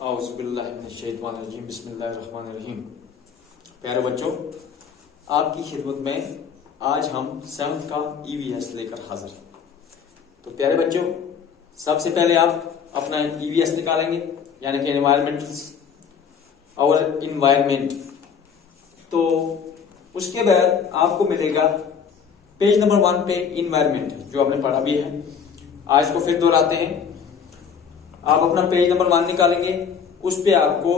औज़ुबिल्लाहिमिनश्शैतानिर्रजीम बिस्मिल्लाहिर्रहमानिर्रहीम। प्यारे बच्चों, आपकी खिदमत में आज हम 7th का EVS लेकर हाजिर हैं। तो प्यारे बच्चों, सबसे पहले आप अपना EVS निकालेंगे, यानी कि एनवायरमेंटल्स और इन्वायरमेंट। तो उसके बाद आपको मिलेगा पेज नंबर 1 पे इन्वायरमेंट, जो आपने पढ़ा भी है। आज को फिर दोहराते हैं। आप अपना पेज नंबर 1 निकालेंगे, उस पे आपको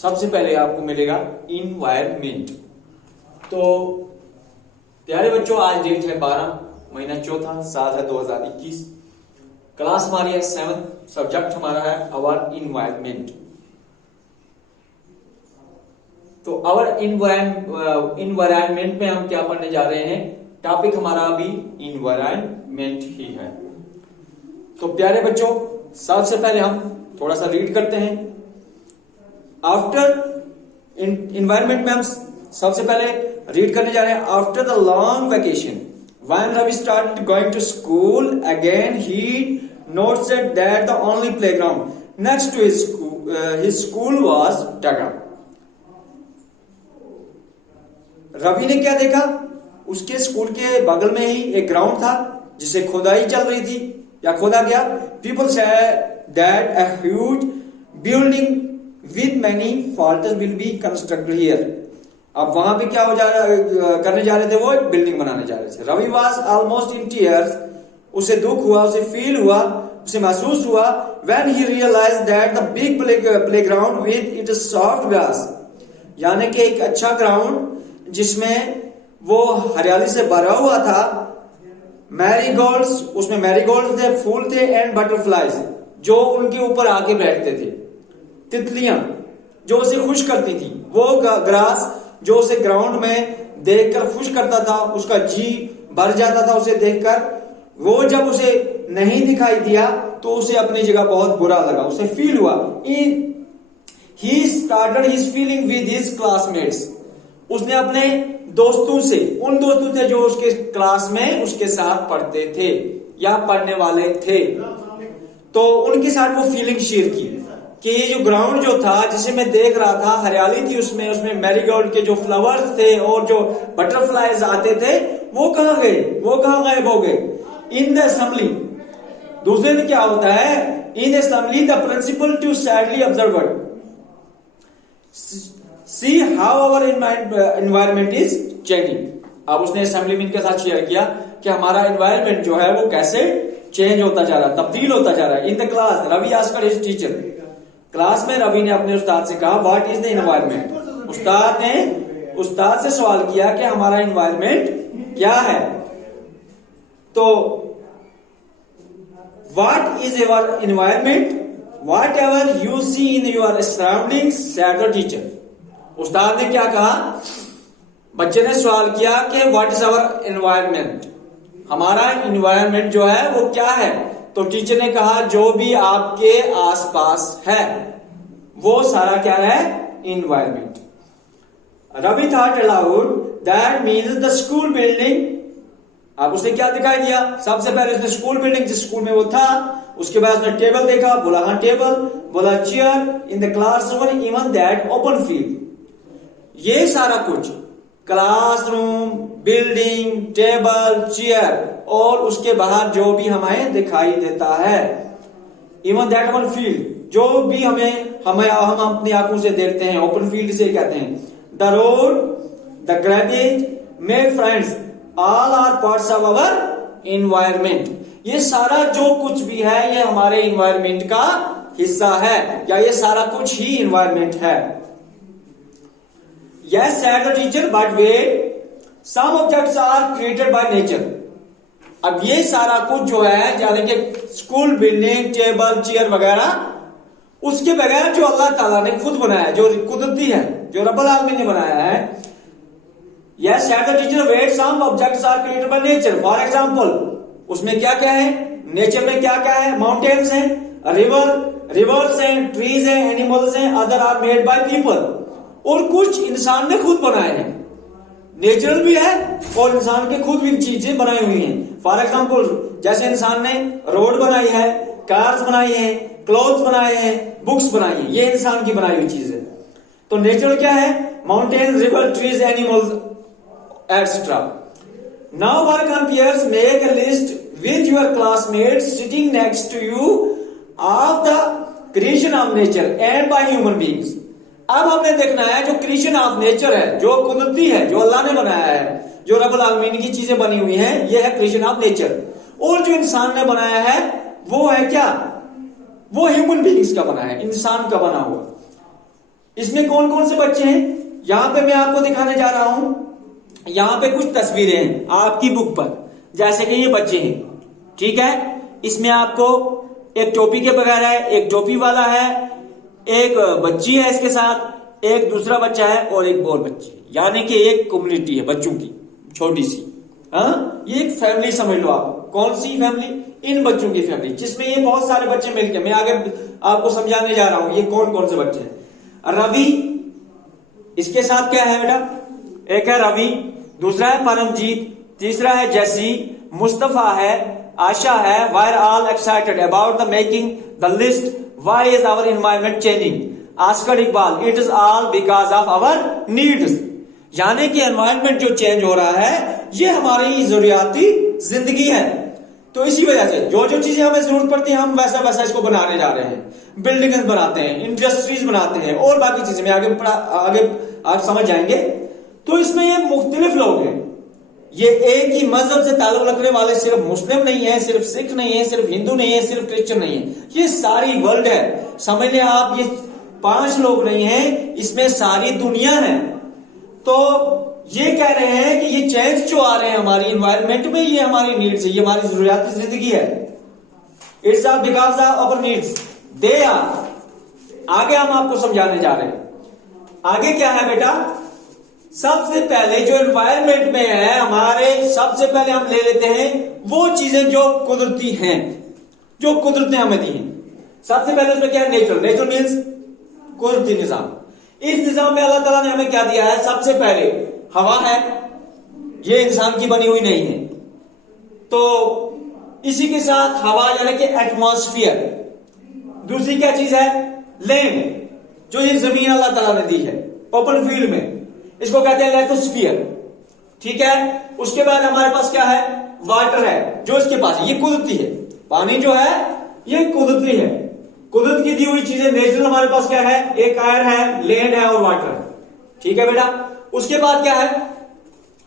सबसे पहले आपको मिलेगा इन्वायरमेंट। तो प्यारे बच्चों, आज डेट है 12 महीना 4 साल है 2021। क्लास हमारी है 7, सब्जेक्ट हमारा है अवर इन्वायरमेंट। तो अवर इन्वायरमेंट में हम क्या पढ़ने जा रहे हैं? टॉपिक हमारा अभी इन्वायरमेंट ही है। तो प्यारे बच्चों, सबसे पहले हम थोड़ा सा रीड करते हैं। आफ्टर इन्वायरमेंट में हम सबसे पहले रीड करने जा रहे हैं। After the long vacation when Ravi started going to school again, he noted that the only playground next to his school was dug up. Ravi ने क्या देखा? उसके स्कूल के बगल में ही एक ग्राउंड था जिसे खोदाई चल रही थी या खोदा गया। People said that a huge building with many flats will be constructed here. अब वहां पे क्या करने जा रहे थे? वो एक बिल्डिंग बनाने जा रहे थे। Ravi was almost in tears. उसे दुख हुआ, उसे फील हुआ, उसे महसूस हुआ when he realized that the big playground with its soft grass, यानी कि एक अच्छा ग्राउंड जिसमें वो हरियाली से भरा हुआ था, मैरीगोल्ड्स, उसमें मैरीगोल्ड्स थे, फूल थे, एंड बटरफ्लाइज जो उनके ऊपर आके बैठते थे, तितलियां जो उसे खुश करती थी। वो ग्रास जो उसे ग्राउंड में देखकर खुश करता था, उसका जी भर जाता था उसे देखकर। वो जब उसे नहीं दिखाई दिया तो उसे अपनी जगह बहुत बुरा लगा, उसे फील हुआ। He started his feeling with his classmates. उसने अपने दोस्तों से, उन दोस्तों से जो उसके क्लास में उसके साथ पढ़ते थे या पढ़ने वाले थे, तो उनके साथ वो फीलिंग शेयर की कि ये जो ग्राउंड जो था जिसे मैं देख रहा था, हरियाली थी उसमें मैरीगोल्ड के जो फ्लावर्स थे और जो बटरफ्लाइज आते थे, वो कहाँ गए? वो कहाँ गायब हो गए? In the assembly. दूसरे में क्या होता है? In assembly the principal too sadly observer see how our environment is changing. अब उसने असेंबली में इनके साथ शेयर किया कि हमारा एनवायरमेंट जो है वो कैसे चेंज होता जा रहा है, तब्दील होता जा रहा है। In the class Ravi asked his teacher. Class में रवि ने अपने उस्ताद से कहा, व्हाट इज द एनवायरमेंट। उस्ताद ने उस्ताद से सवाल किया कि हमारा एनवायरमेंट क्या है। तो what is your environment? Whatever you see in your surroundings, said the teacher. उस्ताद ने क्या कहा? बच्चे ने सवाल किया कि व्हाट इज आवर एनवायरमेंट, हमारा एनवायरमेंट जो है वो क्या है। तो टीचर ने कहा, जो भी आपके आसपास है वो सारा क्या है? Environment. Ravi thought aloud that means the school building. अब उसने क्या दिखाई दिया? सबसे पहले उसने स्कूल बिल्डिंग, जिस स्कूल में वो था, उसके बाद उसने टेबल देखा, बोला हाँ टेबल, बोला chair in the classroom, even that open field. ये सारा कुछ क्लासरूम, बिल्डिंग, टेबल, चेयर और उसके बाहर जो भी हमें दिखाई देता है, इवन दैट ओपन फील्ड, जो भी हम अपनी आंखों से देखते हैं, ओपन फील्ड से कहते हैं। The road, the ground, made friends, all are parts of our environment. ये सारा जो कुछ भी है ये हमारे एनवायरमेंट का हिस्सा है, या ये सारा कुछ ही एनवायरमेंट है। Yes, said the teacher, but wait, some objects are created by nature. अब ये सारा कुछ जो है, यानी कि स्कूल बिल्डिंग, टेबल, चेयर वगैरह, उसके बगैर जो अल्लाह ताला ने खुद बनाया, जो कुदरती है, जो रब्बुल आलमीन ने बनाया है। Yes, said the teacher, wait, some objects are created by nature. For example, उसमें क्या क्या है? नेचर में क्या क्या है? माउंटेन्स हैं, रिवर्स हैं, ट्रीज हैं, एनिमल्स हैं, other are made by people. और कुछ इंसान ने खुद बनाए हैं, नेचुरल भी है और इंसान के खुद भी चीजें बनाई हुई हैं। फॉर एग्जाम्पल, जैसे इंसान ने रोड बनाई है, कार्स बनाई हैं, क्लोथ्स बनाए हैं, बुक्स बनाई हैं, ये इंसान की बनाई हुई चीज है। तो नेचुरल क्या है? Mountain, river, trees, animals etcetera. Now work on pairs, make a list with your classmates sitting next to you of the creation of nature and by human beings. अब हमने देखना है जो क्रिएशन ऑफ नेचर है, जो कुदरती है, जो अल्लाह ने बनाया है, जो रब्बुल आलमीन की चीजें बनी हुई हैं, ये है क्रिएशन ऑफ नेचर। और जो इंसान ने बनाया है वो है क्या? वो ह्यूमन बीइंग्स का बना है, इंसान का बना हुआ। इसमें कौन कौन से बच्चे हैं यहां पे मैं आपको दिखाने जा रहा हूं। यहां पे कुछ तस्वीरें हैं आपकी बुक पर, जैसे कि ये बच्चे हैं, ठीक है। इसमें आपको एक टोपी के बगैर है, एक टोपी वाला है, एक बच्ची है इसके साथ, एक दूसरा बच्चा है और एक और बच्ची, यानी कि एक कम्युनिटी है बच्चों की छोटी सी। हाँ, ये एक फैमिली समझ लो आप। कौन सी फैमिली? इन बच्चों की फैमिली, जिसमें ये बहुत सारे बच्चे मिलकर, मैं आगे आपको समझाने जा रहा हूं ये कौन कौन से बच्चे हैं। रवि, इसके साथ क्या है बेटा? एक है रवि, दूसरा है परमजीत, तीसरा है जैसी, मुस्तफा है, आशा है। We are all excited about the making the list. Why is our environment changing? Asghar Iqbal, it is all because of our needs. यानी कि एनवायरनमेंट जो चेंज हो रहा है ये हमारी जरूरियाती जिंदगी है। तो इसी वजह से जो जो चीजें हमें जरूरत पड़ती है हम वैसा वैसा इसको बनाने जा रहे हैं। बिल्डिंग्स बनाते हैं, इंडस्ट्रीज बनाते हैं और बाकी चीजें में आगे आप समझ जाएंगे। तो इसमें ये मुख्तलिफ लोग हैं, ये एक ही मजहब से ताल्लुक रखने वाले सिर्फ मुस्लिम नहीं है, सिर्फ सिख नहीं है, सिर्फ हिंदू नहीं है, सिर्फ क्रिश्चियन नहीं है, ये सारी वर्ल्ड है। समझ लें आप, ये 5 लोग नहीं है, इसमें सारी दुनिया है। तो ये कह रहे हैं कि ये चेंज जो आ रहे हैं हमारी इन्वायरमेंट में, ये हमारी नीड्स है, ये हमारी जरूरियाती जिंदगी है। It's all because of our needs, they are. आगे हम आपको समझाने जा रहे हैं। आगे क्या है बेटा? सबसे पहले जो एनवायरनमेंट में है हमारे, सबसे पहले हम ले लेते हैं वो चीजें जो कुदरती हैं, जो कुदरत ने हमें दी हैं। सबसे पहले उसमें क्या है? नेचर। नेचर मीन्स कुदरती निजाम। इस निजाम में अल्लाह ताला ने हमें क्या दिया है? सबसे पहले हवा है, ये इंसान की बनी हुई नहीं है। तो इसी के साथ हवा यानी कि एटमॉस्फेयर। दूसरी क्या चीज है? लैंड, जो ये जमीन अल्लाह ताला ने दी है ओपन फील्ड में, इसको कहते हैं लेथोस्फीयर, ठीक है। उसके बाद हमारे पास क्या है? वाटर है, जो इसके पास है, ये कुदरती है। पानी जो है ये कुदरती है, कुदरत की दी हुई चीजें। नेचुरल हमारे पास क्या है? एक एयर है, लैंड है और वाटर है, ठीक है बेटा। उसके बाद क्या है?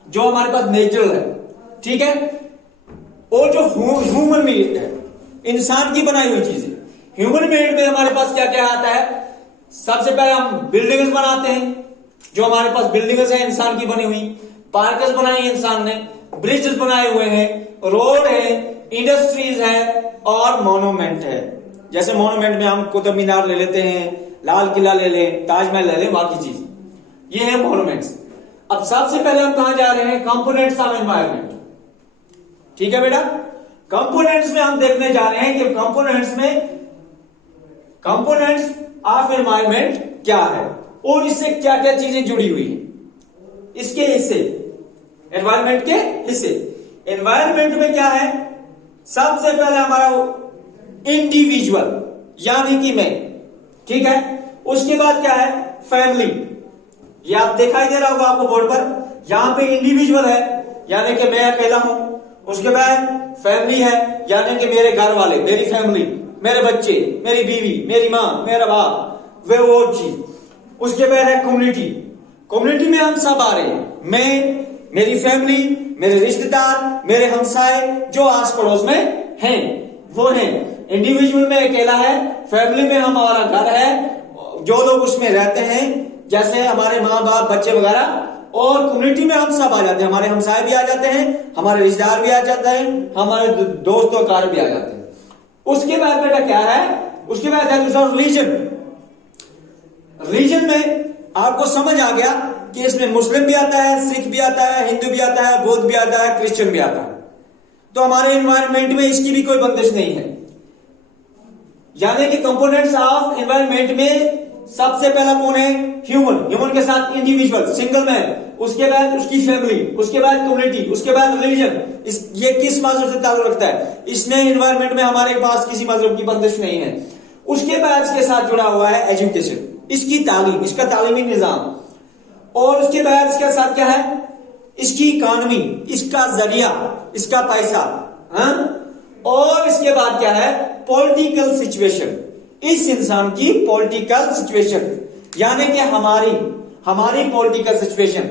जो हमारे पास नेचुरल है, ठीक है। और जो ह्यूमन मेड है, इंसान की बनाई हुई चीजें। ह्यूमन मेड में हमारे पास क्या क्या आता है? सबसे पहले हम बिल्डिंग्स बनाते हैं, जो हमारे पास बिल्डिंग्स है इंसान की बनी हुई। पार्क्स बनाए हैं इंसान ने, ब्रिजेस बनाए हुए हैं, रोड है, इंडस्ट्रीज है और मोनूमेंट है। जैसे मोनूमेंट में हम कुतुब मीनार ले लेते हैं, लाल किला ले लें, ताजमहल ले लें, बाकी चीज, ये है मोनूमेंट्स। अब सबसे पहले हम कहां जा रहे हैं? कंपोनेंट्स ऑफ एनवायरनमेंट, ठीक है बेटा। कंपोनेंट्स में हम देखने जा रहे हैं कि कंपोनेंट्स ऑफ एनवायरनमेंट क्या है और इससे क्या क्या चीजें जुड़ी हुई है। इसके हिस्से, एनवायरनमेंट के हिस्से। एनवायरनमेंट में क्या है? सबसे पहले हमारा इंडिविजुअल यानी कि मैं, ठीक है। उसके बाद क्या है? फैमिली, ये आप दिखाई दे रहा होगा आपको बोर्ड पर। यहां पे इंडिविजुअल है यानी कि मैं अकेला हूं। उसके बाद फैमिली है यानी कि मेरे घर वाले, मेरी फैमिली, मेरे बच्चे, मेरी बीवी, मेरी मां, मेरा बाप, वो चीज। उसके बाद है कम्युनिटी। कम्युनिटी में हम सब आ रहे हैं, मैं, मेरी फैमिली, मेरे रिश्तेदार, मेरे हमसाए जो आस पड़ोस में हैं, वो हैं। इंडिविजुअल में अकेला है, फैमिली में हमारा घर है, जो लोग उसमें रहते हैं जैसे हमारे माँ बाप, बच्चे वगैरह। और कम्युनिटी में हम सब आ जाते हैं, हमारे हमसाए भी आ जाते हैं, हमारे रिश्तेदार भी आ जाते हैं, हमारे दोस्त और कार भी आ जाते हैं। उसके बाद बेटा क्या है? उसके बाद है दूसरा रिलीजन। रिलीजन में आपको समझ आ गया कि इसमें मुस्लिम भी आता है, सिख भी आता है, हिंदू भी आता है, बौद्ध भी आता है, क्रिश्चियन भी आता है। तो हमारे एनवायरनमेंट में इसकी भी कोई बंदिश नहीं है। यानी कि कंपोनेंट्स ऑफ एनवायरनमेंट में सबसे पहला कौन है? ह्यूमन। ह्यूमन के साथ इंडिविजुअल, सिंगल मैन, उसके बाद उसकी फैमिली, उसके बाद कम्युनिटी, उसके बाद रिलीजन। ये किस मजहब से ताल्लुक रखता है? इसने एनवायरमेंट में हमारे पास किसी मजहब की बंदिश नहीं है। उसके बाद इसके साथ जुड़ा हुआ है एजुकेशन, इसकी तालीम, इसका तालीमी निजाम। और उसके बाद इसके साथ क्या है? इसकी इकोनॉमी, इसका जरिया, इसका पैसा। हाँ? और इसके बाद क्या है? पॉलिटिकल सिचुएशन, इस इंसान की पॉलिटिकल सिचुएशन, यानी कि हमारी पॉलिटिकल सिचुएशन।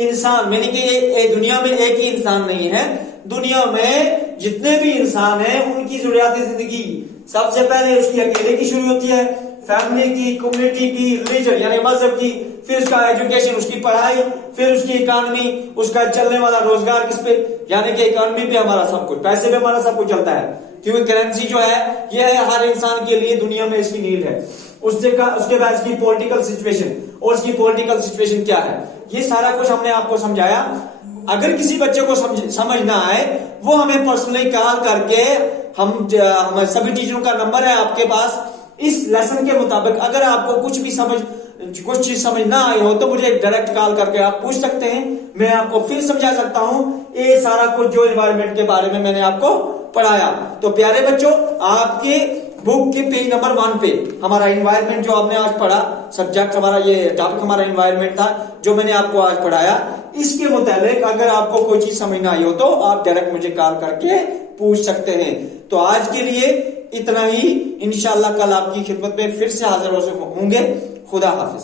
इंसान मैंने कि ये दुनिया में एक ही इंसान नहीं है, दुनिया में जितने भी इंसान हैं उनकी जरूरियाती जिंदगी सबसे पहले उसकी अकेले की शुरू होती है, फैमिली की, कम्युनिटी की, रिलीजन यानी मजहब की, फिर उसका एजुकेशन, उसकी पढ़ाई, फिर उसकी इकोनॉमी, उसका चलने वाला रोजगार किस पे, यानी कि इकोनॉमी पे हमारा सब कुछ, पैसे पे हमारा सब कुछ चलता है, क्योंकि करेंसी जो है यह है हर इंसान के लिए दुनिया में इसकी नीड है। उसके बाद इसकी पॉलिटिकल सिचुएशन, और उसकी पॉलिटिकल सिचुएशन क्या है, ये सारा कुछ हमने आपको समझाया। अगर किसी बच्चे को समझ ना आए, वो हमें पर्सनली कॉल करके, हम सभी टीचरों का नंबर है आपके पास, इस लेसन के मुताबिक अगर आपको कुछ चीज समझ ना आई हो तो मुझे डायरेक्ट कॉल करके आप पूछ सकते हैं, मैं आपको फिर समझा सकता हूं ये सारा कुछ जो एनवायरनमेंट के बारे में मैंने आपको पढ़ाया। तो प्यारे बच्चों, आपके बुक के पेज नंबर 1 पे हमारा एनवायरनमेंट जो आपने आज पढ़ा, सब्जेक्ट हमारा, ये टॉपिक हमारा एनवायरनमेंट था जो मैंने आपको आज पढ़ाया, इसके मुताबिक अगर आपको कोई चीज समझ ना आई हो तो आप डायरेक्ट मुझे कॉल करके पूछ सकते हैं। तो आज के लिए इतना ही, इंशाल्लाह कल आपकी खिदमत में फिर से हाजिर होंगे। खुदा हाफिज।